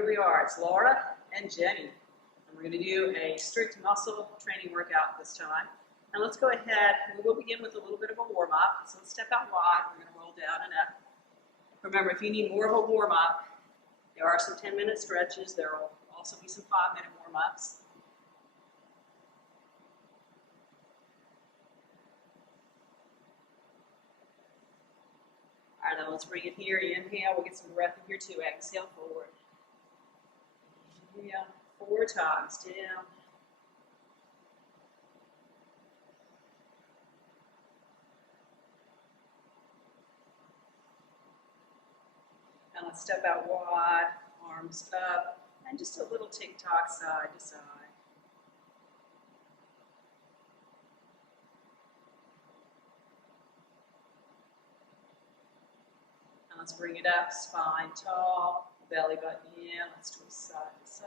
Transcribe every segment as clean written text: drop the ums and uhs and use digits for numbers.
here we are. It's Laura and Jenny. And we're going to do a strict muscle training workout this time. And let's go ahead. We will begin with a little bit of a warm-up. So let's step out wide. We're going to roll down and up. Remember, if you need more of a warm-up, there are some 10-minute stretches. There will also be some 5-minute warm-ups. All right, now let's bring it here. Inhale, we'll get some breath in here too. Exhale, forward. Inhale, 4 times, down. Now let's step out wide, arms up, and just a little tick-tock side to side. Let's bring it up, spine tall, belly button in. Let's twist side to side.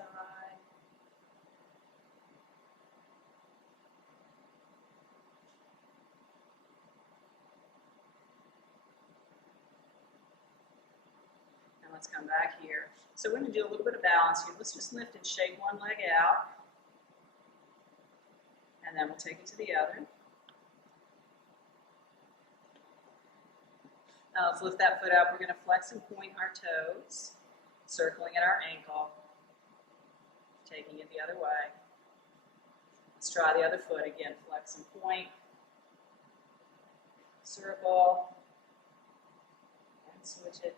And let's come back here. So we're going to do a little bit of balance here. Let's just lift and shake one leg out. And then we'll take it to the other. Now let's lift that foot up. We're going to flex and point our toes, circling at our ankle, taking it the other way. Let's try the other foot again. Flex and point, circle, and switch it.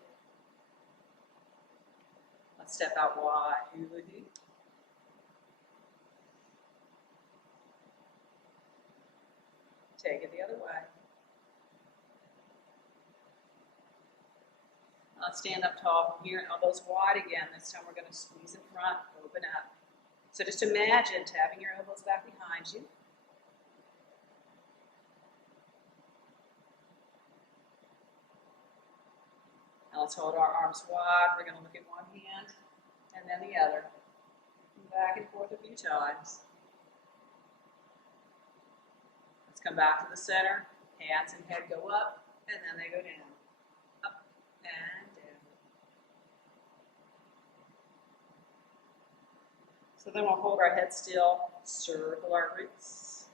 Let's step out wide. Hula hoop. Take it the other way. Let's stand up tall from here, elbows wide again. This time we're going to squeeze in front, open up. So just imagine tapping your elbows back behind you. Now let's hold our arms wide. We're going to look at one hand and then the other. Back and forth a few times. Let's come back to the center. Hands and head go up, and then they go down. Up and down. So then we'll hold our head still, circle our roots.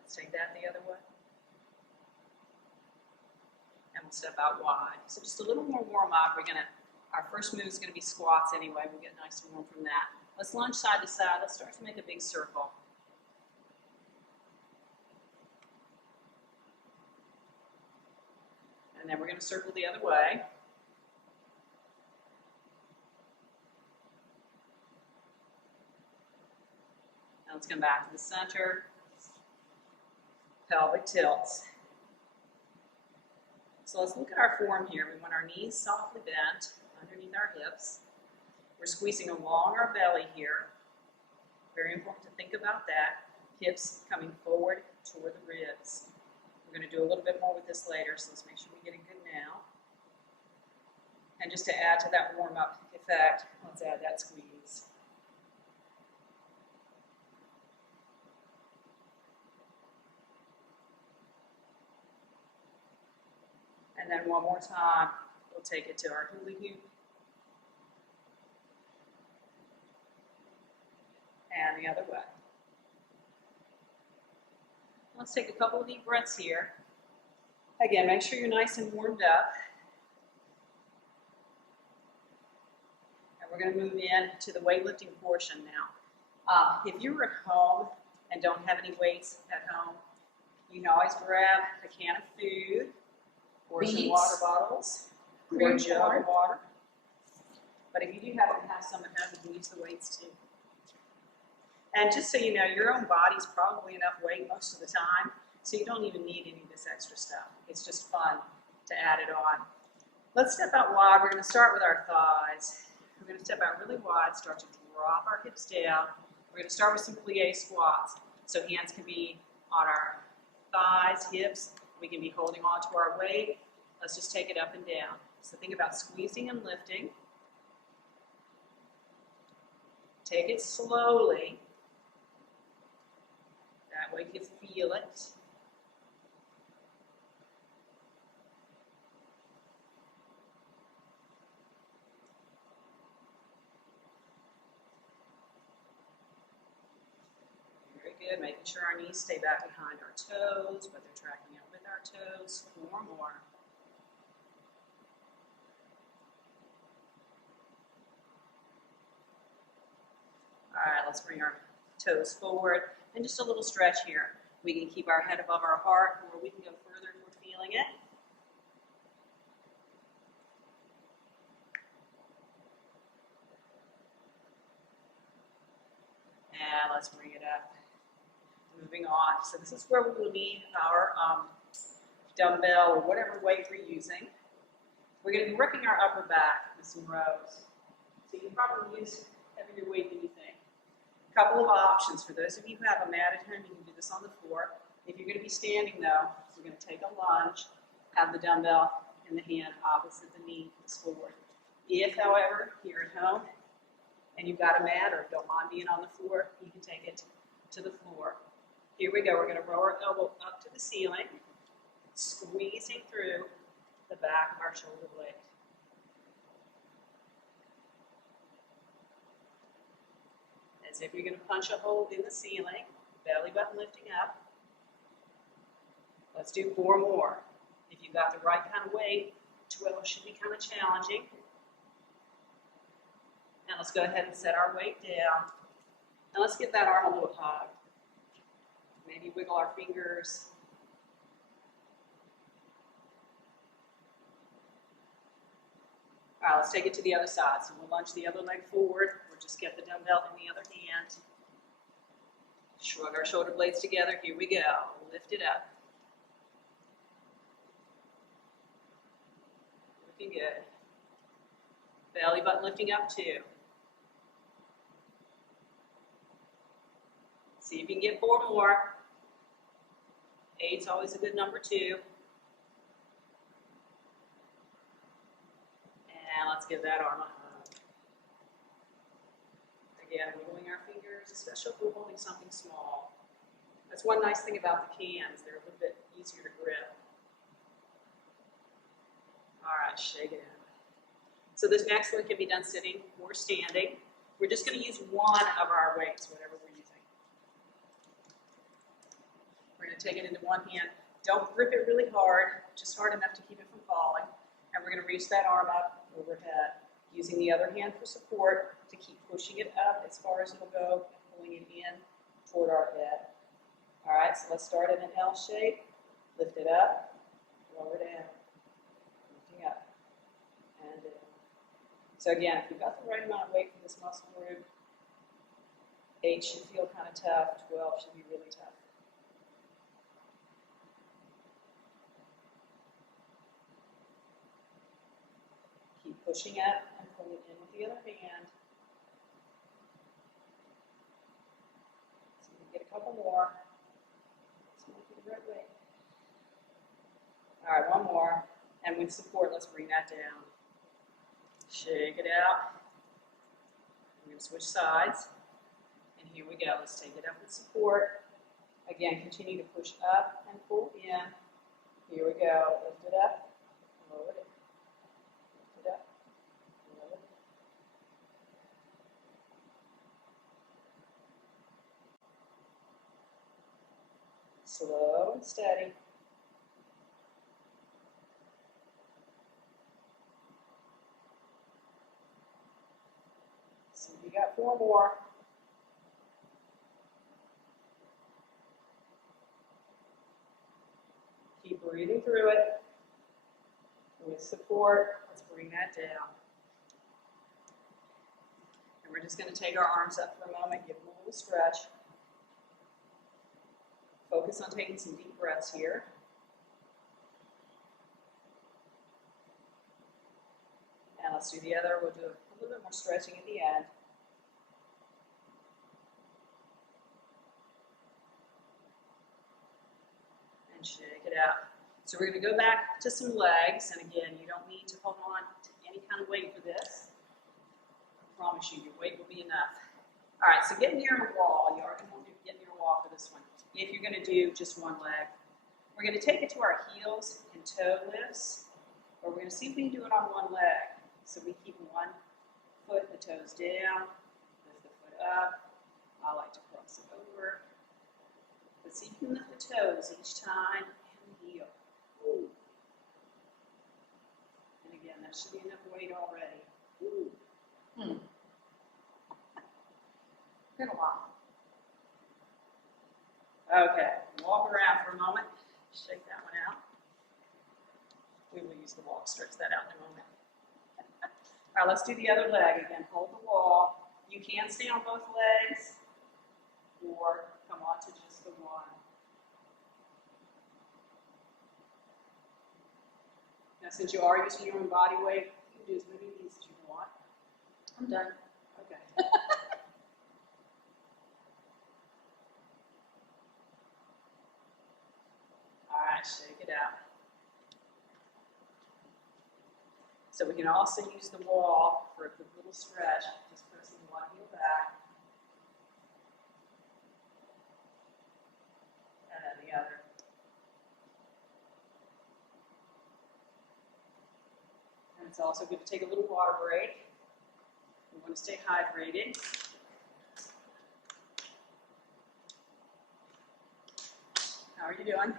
Let's take that the other way. And we'll step out wide. So just a little more warm up. Our first move is going to be squats anyway. We'll get nice and warm from that. Let's lunge side to side. Let's start to make a big circle. And then we're going to circle the other way. Now let's come back to the center. Pelvic tilts. So let's look at our form here. We want our knees softly bent underneath our hips. We're squeezing along our belly here. Very important to think about that. Hips coming forward toward the ribs. We're going to do a little bit more with this later, so let's make sure we get it good now. And just to add to that warm-up effect, let's add that squeeze. And then one more time, we'll take it to our hula hoop. And the other way. Let's take a couple of deep breaths here. Again, make sure you're nice and warmed up. And we're going to move in to the weightlifting portion now. If you're at home and don't have any weights at home, you can always grab a can of food or some water bottles or a jug of water. But if you do happen to have some at home, you can use the weights too. And just so you know, your own body's probably enough weight most of the time, so you don't even need any of this extra stuff. It's just fun to add it on. Let's step out wide. We're going to start with our thighs. We're going to step out really wide, start to drop our hips down. We're going to start with some plie squats. So hands can be on our thighs, hips. We can be holding on to our weight. Let's just take it up and down. So think about squeezing and lifting. Take it slowly. That way you can feel it. Good, making sure our knees stay back behind our toes, but they're tracking out with our toes. 4 more. All right, let's bring our toes forward. And just a little stretch here. We can keep our head above our heart, or we can go further if we're feeling it. And let's bring it up. Moving on. So this is where we will need our dumbbell or whatever weight we're using. We're going to be working our upper back with some rows. So you can probably use heavier weight than you think. A couple of options. For those of you who have a mat at home, you can do this on the floor. If you're going to be standing though, we're going to take a lunge, have the dumbbell in the hand opposite the knee, face forward. If, however, you're at home and you've got a mat or don't mind being on the floor, you can take it to the floor. Here we go. We're going to roll our elbow up to the ceiling, squeezing through the back of our shoulder blade. As if you're going to punch a hole in the ceiling, belly button lifting up. Let's do 4 more. If you've got the right kind of weight, 12 should be kind of challenging. Now let's go ahead and set our weight down. Now let's give that arm a little hug. Maybe wiggle our fingers. All right, let's take it to the other side. So we'll lunge the other leg forward, or just get the dumbbell in the other hand. Shrug our shoulder blades together. Here we go. Lift it up. Looking good. Belly button lifting up too. See if you can get 4 more. 8's always a good number too. And let's give that arm a hug. Again, wiggling our fingers, especially if we're holding something small. That's one nice thing about the cans. They're a little bit easier to grip. All right, shake it out. So this next one can be done sitting or standing. We're just going to use one of our weights, whatever we're using. We're going to take it into one hand. Don't grip it really hard, just hard enough to keep it from falling. And we're going to reach that arm up overhead, using the other hand for support to keep pushing it up as far as it'll go, pulling it in toward our head. All right, so let's start in an L shape. Lift it up, lower down, lifting up, and down. So again, if you've got the right amount of weight for this muscle group, 8 should feel kind of tough, 12 should be really tough. Keep pushing up and pulling in with the other hand. So you can get a couple more. Let's make it the right way. All right, one more. And with support, let's bring that down. Shake it out. We're going to switch sides. And here we go. Let's take it up with support. Again, continue to push up and pull in. Here we go. Lift it up. Lower it. Lift it up. Lower it. Slow and steady. So you got 4 more. Keep breathing through it. With support, let's bring that down. And we're just going to take our arms up for a moment, give them a little stretch. Focus on taking some deep breaths here. And let's do the other. We'll do a little bit more stretching at the end. And shake it out. So we're going to go back to some legs. And again, you don't need to hold on to any kind of weight for this. I promise you, your weight will be enough. All right, so get near a wall. You are going to want to get near a wall for this one. If you're going to do just one leg. We're going to take it to our heels and toe lifts. Or we're going to see if we can do it on one leg. So we keep one foot, the toes down, lift the foot up. I like to cross it over. But see if you can lift the toes each time and the heel. Ooh. And again, that should be enough weight already. Ooh. Been a while. Okay, walk around for a moment. Shake that one out. We will use the wall to stretch that out in a moment. All right, let's do the other leg again. Hold the wall. You can stay on both legs or come on to just the one. Now, since you are using your own body weight, you can do as many of these as you want. I'm done. Okay. All right, shake it out. So we can also use the wall for a quick little stretch, just pressing one heel back, and then the other. And it's also good to take a little water break. We want to stay hydrated. How are you doing?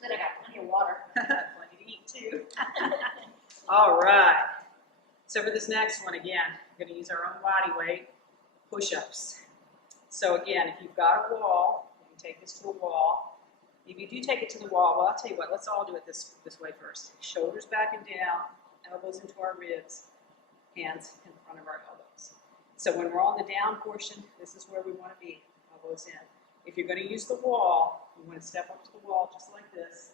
Good, I got plenty of water. Plenty to eat too. All right. So for this next one, again, we're going to use our own body weight, push-ups. So again, if you've got a wall, you can take this to a wall. If you do take it to the wall, well, I'll tell you what, let's all do it this way first. Shoulders back and down, elbows into our ribs, hands in front of our elbows. So when we're on the down portion, this is where we want to be, elbows in. If you're going to use the wall, you want to step up to the wall just like this,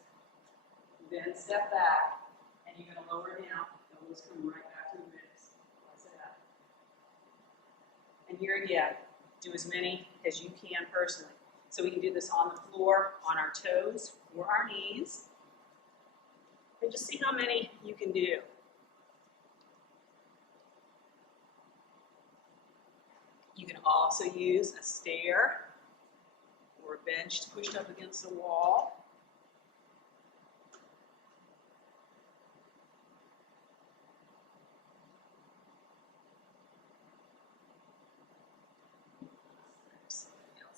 then step back, and you're going to lower down, elbows come right back to the ribs. Like that. And here again, do as many as you can personally. So we can do this on the floor, on our toes, or our knees. And just see how many you can do. You can also use a stair or a bench pushed up against the wall. Let's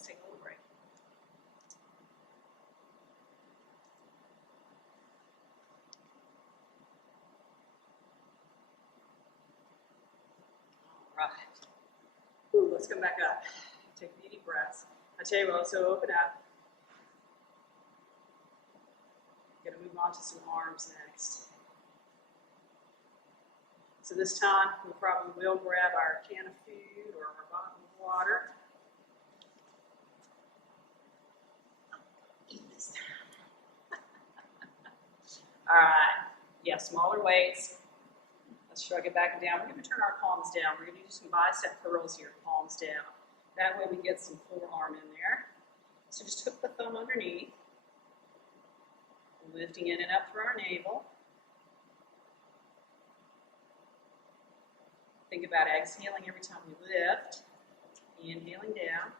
take a little break. All right. Ooh, let's come back up. Take a few deep breaths. I tell you what, so open up. Gonna move on to some arms next. So this time, we probably will grab our can of food or our bottle of water. Eat this time. All right. Yeah, smaller weights. Let's shrug it back and down. We're going to turn our palms down. We're going to do some bicep curls here, palms down. That way we get some forearm in there. So just hook the thumb underneath. Lifting in and up through our navel. Think about exhaling every time we lift. Inhaling down.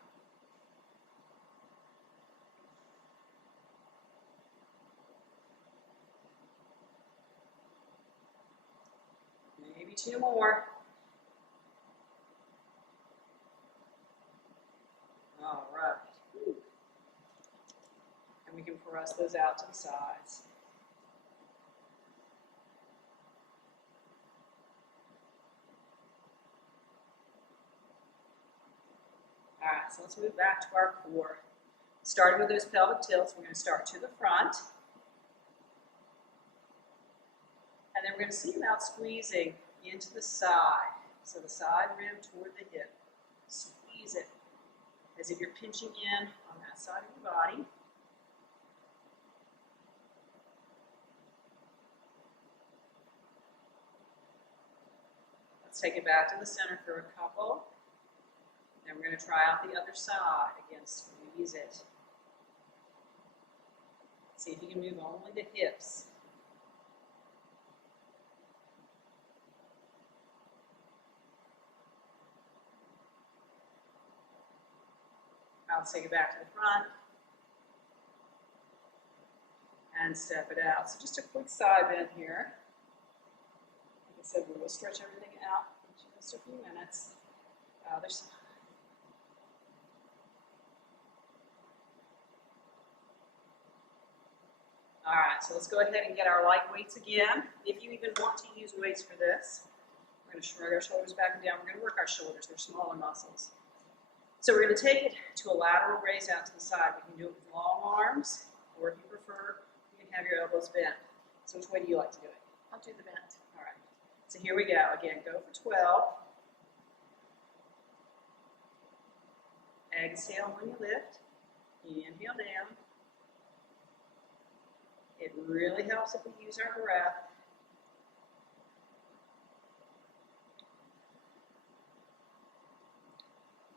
Maybe two more. All right. And we can press those out to the sides. All right, so let's move back to our core. Starting with those pelvic tilts, we're going to start to the front. And then we're going to see about squeezing into the side. So the side rib toward the hip. Squeeze it as if you're pinching in on that side of your body. Let's take it back to the center for a couple. Then we're going to try out the other side. Again, squeeze it. See if you can move only the hips. Let's take it back to the front. And step it out. So just a quick side bend here. Like I said, we will stretch everything out in just a few minutes. Other side. right, so let's go ahead and get our light weights again. If you even want to use weights for this, we're going to shrug our shoulders back and down. We're going to work our shoulders. They're smaller muscles. So we're going to take it to a lateral raise out to the side. We can do it with long arms, or if you prefer, you can have your elbows bent. So which way do you like to do it? I'll do the bent. All right. So here we go. Again, go for 12. Exhale when you lift. Inhale down. It really helps if we use our breath.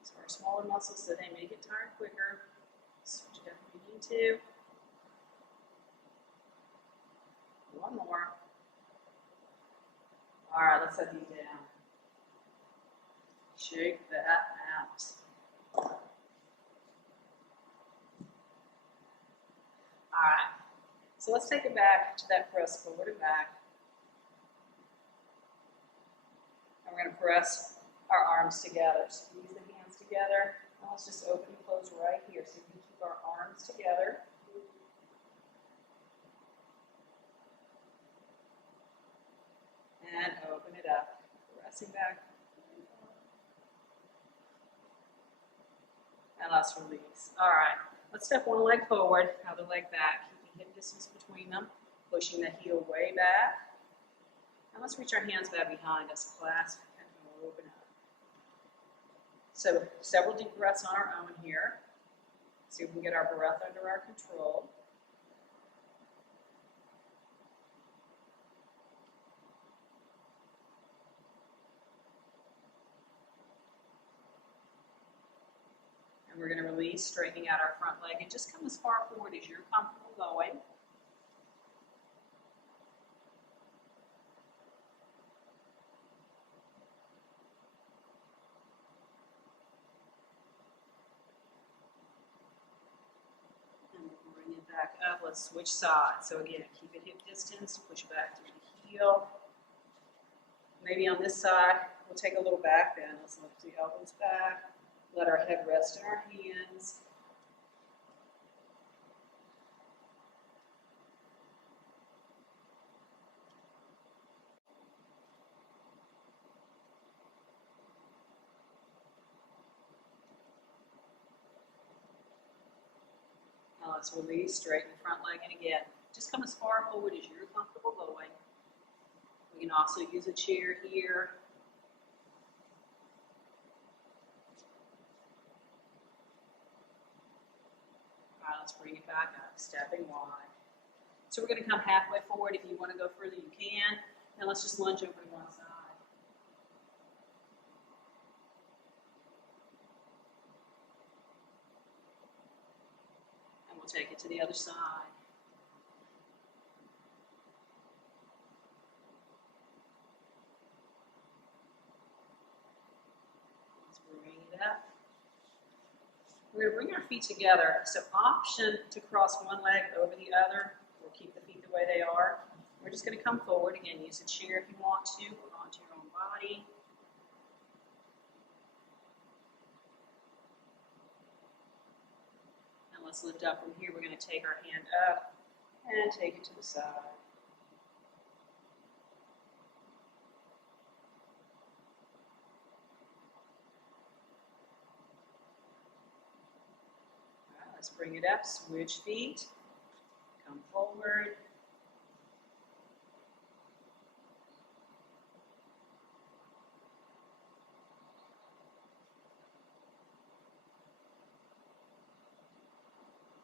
So our smaller muscles, so they may get tired quicker. Switch it up if you need to. One more. All right, let's set these down. Shake that out. All right, so let's take it back to that press forward and back. And we're going to press our arms together. Squeeze the hands together. Now let's just open and close right here so we can keep our arms together. And open it up. Pressing back. And let's release. All right. Let's step one leg forward, other leg back. Keeping hip distance between them. Pushing the heel way back. And let's reach our hands back behind us. Clasp and open up. So several deep breaths on our own here. See if we can get our breath under our control. And we're going to release, straightening out our front leg, and just come as far forward as you're comfortable going. And we'll bring it back up. Let's switch sides. So again, keep it hip distance, push back through the heel. Maybe on this side, we'll take a little back bend. Let's lift the elbows back. Let our head rest in our hands. Now let's release, straighten the front leg, and again, just come as far forward as you're comfortable going. We can also use a chair here. All right, let's bring it back up, stepping wide. So we're going to come halfway forward. If you want to go further, you can. And let's just lunge over to one side. And we'll take it to the other side. Let's bring it up. We're going to bring our feet together. So option to cross one leg over the other, or keep the feet the way they are. We're just going to come forward. Again, use a chair if you want to, or onto your own body. And let's lift up from here. We're going to take our hand up and take it to the side. Let's bring it up, switch feet, come forward.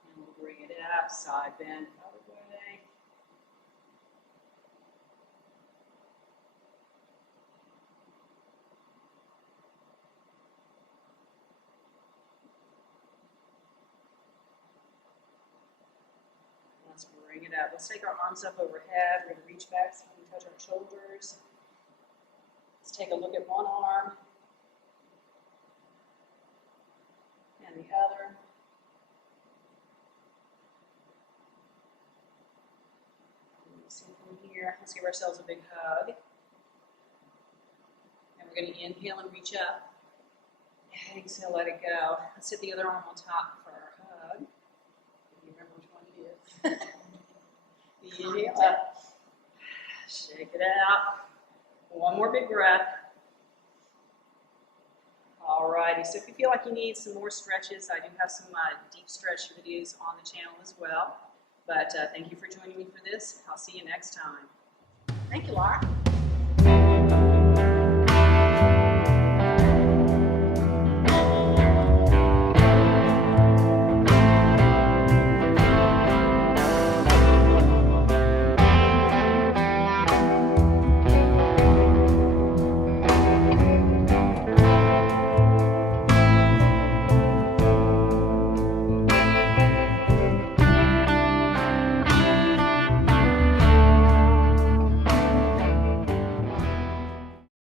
And we'll bring it up, side bend, other way. Let's bring it up. Let's take our arms up overhead. We're going to reach back so we can touch our shoulders. Let's take a look at one arm and the other. See from here. Let's give ourselves a big hug. And we're going to inhale and reach up. Exhale, let it go. Let's hit the other arm on top for our hug. If you remember which one it is. Inhale up. Shake it out. One more big breath. Alrighty, so if you feel like you need some more stretches, I do have some deep stretch videos on the channel as well. But thank you for joining me for this. I'll see you next time. Thank you, Laura.